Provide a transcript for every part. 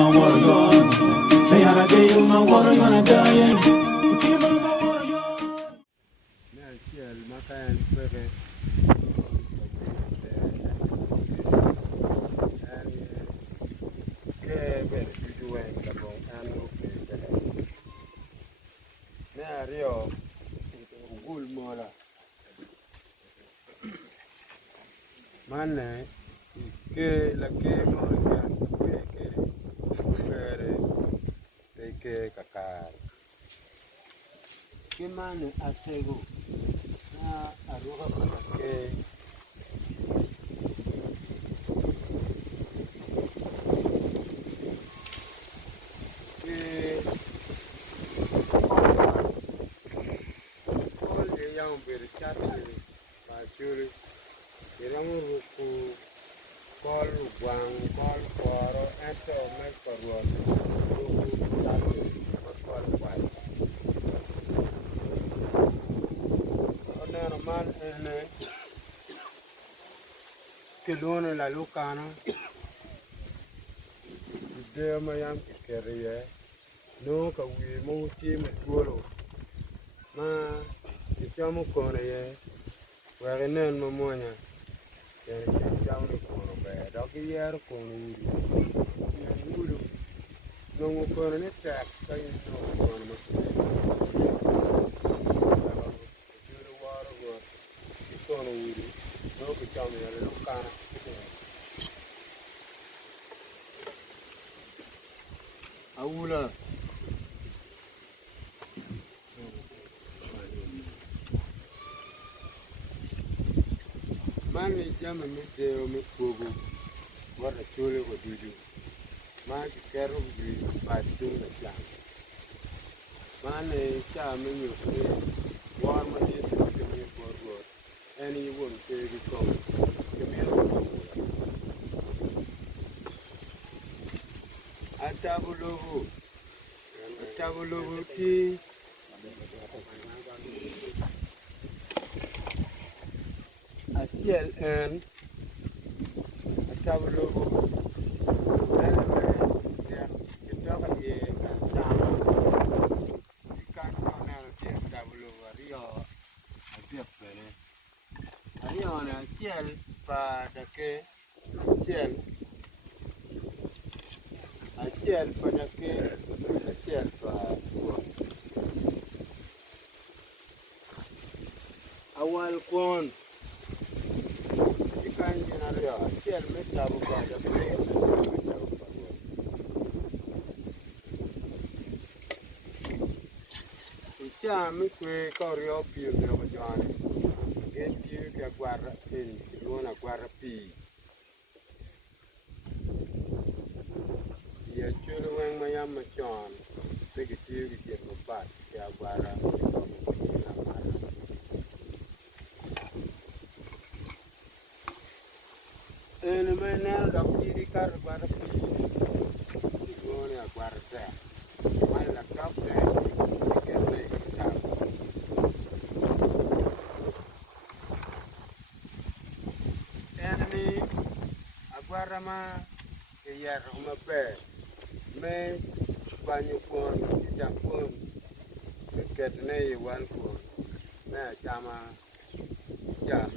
my warrior. They are a day of my warrior and a dying. Mana ke la ke mo ya ke kakar ke mana asego na aruga para ke ole ya un berchate pa churi Iramuru call one call for ento make for one call one. Onero man ene kilone la lucana de mayam kerie no ka wi mo ti me tuolo ma ichamu kone ye wa nen mo monya jam ni kono be dog yer kono wuri no kono ne tak kai no kono ma juro waro go kono wuri no ko jam ya le kana awula mani jama mi deo mi kogo wara chole ko dudu ma ki kero bi ba tunga jam mani cha mi mi ko war ma ni to ke mi ko any won ke bi ko ke mi ko atabulogo ti Asiel en atabulogo kita ye sama ikan kona ye atabulogo rio asiel pere rio na asiel pa dake asiel pa dake asiel pa awal kon Rio, ciel metabo guarda mi qui corrio più di una giornata che più che guarda una guarda più io ci lo vengo mai a macchione perché più che lo parte che guarda ene menel da kiri kar bar pi gone a guarda ma la capta che ne sta ene a guarda ma che yer ma pe me banyu kon jam kon che ne wan kon me chama jam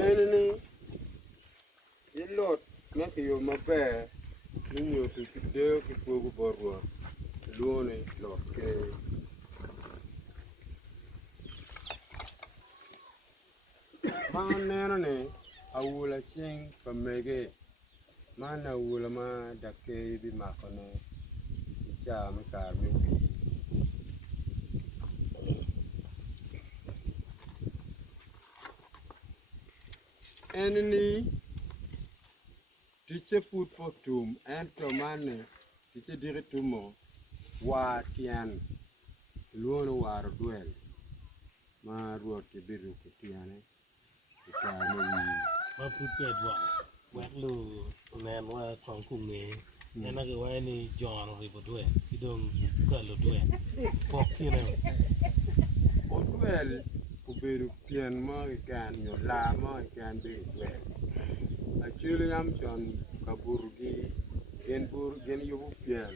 enene yelot na ke yo mabe ni yo to de ke pogo borwa lone lot ke ma neno ne awula ching pamege mana awula ma dake bi makone cha me kar mi enene tiche put potum ento mane tiche dire tumo wa tian luono war duel ma ruot ke biru ke tiane ta no ma put pet wa wek lu nen wa tong ku nge nena ke wa ni John ri bo duel idong ka lu duel pok kine o duel o bedo pien mo ikan yo la mo ikan be we achule yam chon kaburgi gen yo pien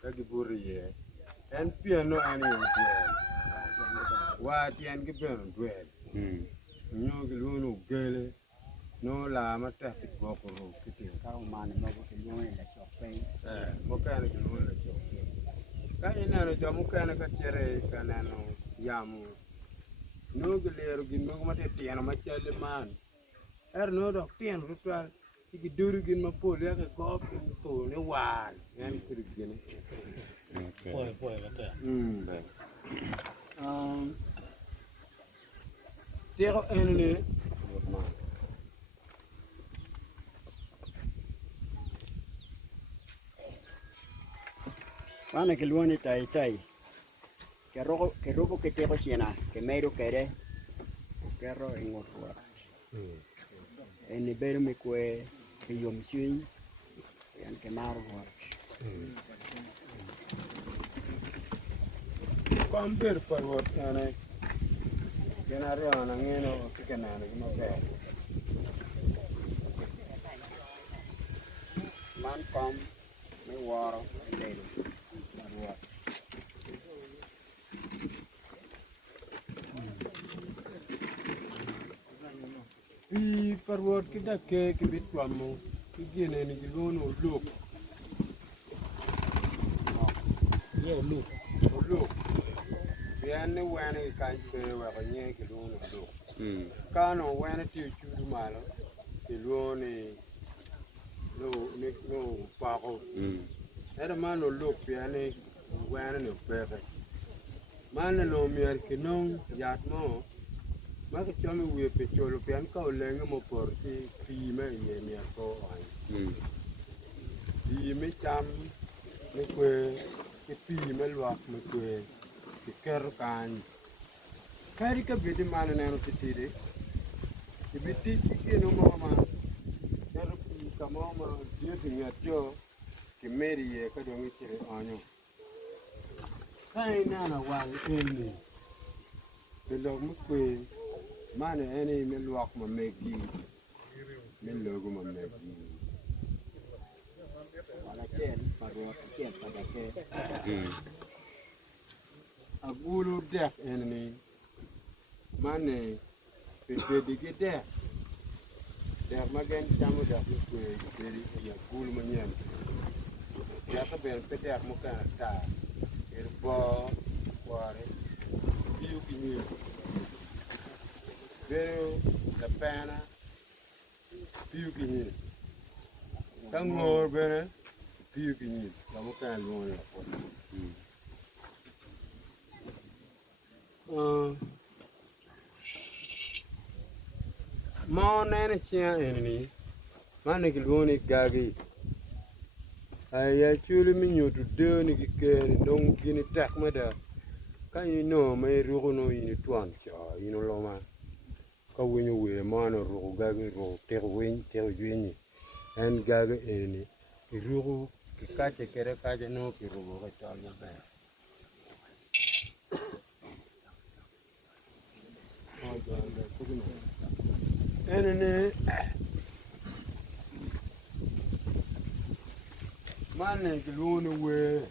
ka giburiye en pien no ani yo wa tien gi ben dwel nyo gi luno gele no la mata go ko ro kiti ka man mo ko nyo la chok pe mo kan gi luno la chok ka ina no jamu kan ka chere kana no yamu no gi lero gi no mate tien ma chele man no dok tien rutwal gi duru gi ma pol ya ko ko ne war en kiri gene Poi kata. Tero enene wana ke luoni tai ke robo ke te ko siena ke mero kere ke ro ingorwa eni bero mi kwe ke yom swing yan ke maro war kwamber par wot ene kenare ana ngeno kenane ma be man kom me waro lelo war par wot kita ke bit kwamo ki gene ni gilono lok Look. lok yani wane kan pe wa ko nye gilono lok kano wane ti chudu malo gilono no pako era mano lok yani wane no pepe mano no mier kinong yat mo maka chome wie pe cholo pian ka olenge mo por ti pime ye mier ko ai pime cham ne kwe ke pime luak ne kwe ke ker kan kari ka bidi mano neno titide ke biti ke no mama ker ka mama die tinga jo ke meri ye ka dongi chire anyo kai nana wal elni de lo mu kwe mane ene me luak ma megi me logo ma megi wala chen paro chen pada ke agulu dek ene mane pe dige dek ma gen chamu dek kwe beri ya gulu ma nyen ya ka ben pe dek mo kan ta bo ware biu kinyi Vero la pena più che niente. Tango bene più che niente. La bocca è lunga. Ma nene sia enni. Ma ne che luoni gagi. Ai chuli mi nyotu deni che che non gini tak ma da. Kai no mai rugo no ini tuan cha ino loma. Ka winyo we mano rugo gagi rugo ter wini en gagi eni rugo ki kache kere kache no ki rugo ka chal na ba ene mane gluone we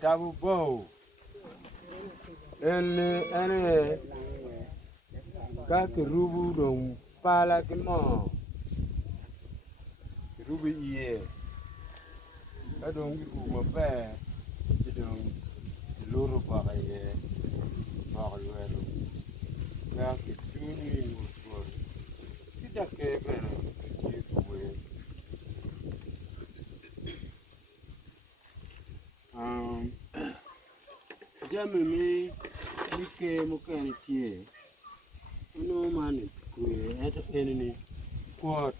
tabu bo ene Kaki rubu dong pala ke mo rubu iye ka dong gi uma ba ti dong loro ba ye ba lwelo ya ki tuni mo so ki ta ke be ki we jamu mi ke mo kan tie no mani kwe eto enini pot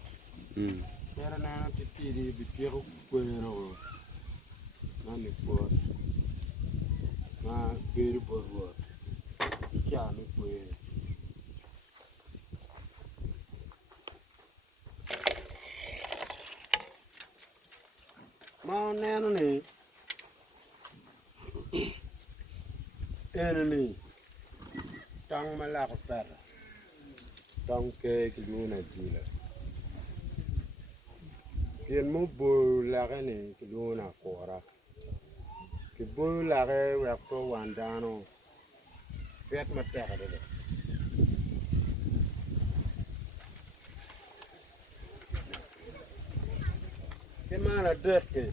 era na titiri bitiro kwero mani pot ma beri borbo chami kwe ma neno ni enini tong malak per tong ke kiluna jila kien mo bo lage ni kiluna kora ki bo lage wek to wandano pet matek de ke mana dek ke